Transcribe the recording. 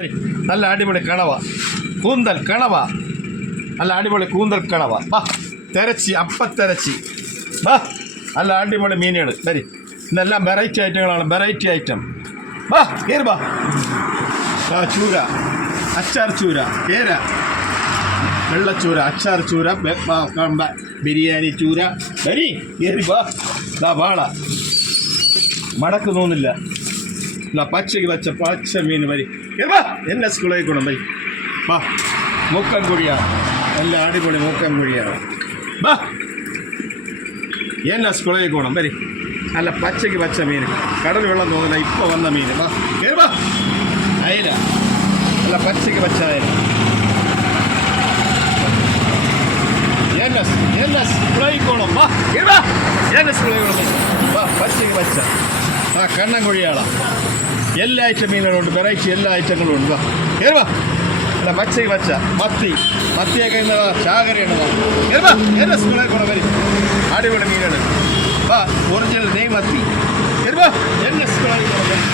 നല്ല അടിപൊളി കണവ, കൂന്തൽ കണവ, നല്ല അടിപൊളി കൂന്തൽ കണവ. വാ തിരച്ചി, അപ്പത്തിരച്ചി. വാ നല്ല അടിപൊളി മീനുകൾ. വരി, ഇതെല്ലാം വെറൈറ്റി ഐറ്റങ്ങളാണ്, വെറൈറ്റി ഐറ്റം. വാ കയറി വാ. ആ ചൂര, അച്ചാർ ചൂര, കേര, വെള്ളച്ചൂര, അച്ചാർ ചൂര, ബിരിയാണി ചൂര. വരി കയറി വാ. ദാ വാള, മടക്ക് തോന്നില്ല. പച്ചയ്ക്ക് പച്ച പച്ച മീൻ. വരി വാ. എന്നെ സ്കൂളിൽ കൂടെ വരി. വാ മുക്കൻ കുഴിയാണ്, എല്ലാം അടിപൊളി മുക്കൻ കുഴിയാണ്. വാ എന്നെ സ്കൂളിൽ കൂടെ വരി. നല്ല പച്ചയ്ക്ക് പച്ച മീൻ, കടൽ വെള്ളം തോന്നില്ല, ഇപ്പോൾ വന്ന മീൻ. വാ കയറി വാ. അയില, നല്ല പച്ചയ്ക്ക് പച്ച അയില. എന്നെ സ്കൂളിൽ കൂടെ വാ. കയറി വാ. എന്നെ സ്കൂളിൽ കൂടെ വാ. പച്ചയ്ക്ക് പച്ച ആ കണ്ണൻ കുഴിയാളാ. എല്ലാ ഐറ്റം മീനുകളുണ്ട്, വെറൈറ്റി എല്ലാ ഐറ്റങ്ങളും ഉണ്ട്. വാ കയറി വാ. അല്ല പച്ചയ്ക്ക് പച്ച മത്തി, മത്തിയൊക്കെ ഇന്നതാ ചാകരയുണ്ടതാ. കയറി വാ. എന്നെ സ്കൂളിൽ കൂടെ വരും. അടിപൊളി മീനുകൾ. വാ ഒറിജിനൽ നെയ് മത്തി. കയറി വാ. എന്നെ സ്കൂളിൽ കൂടെ വരും.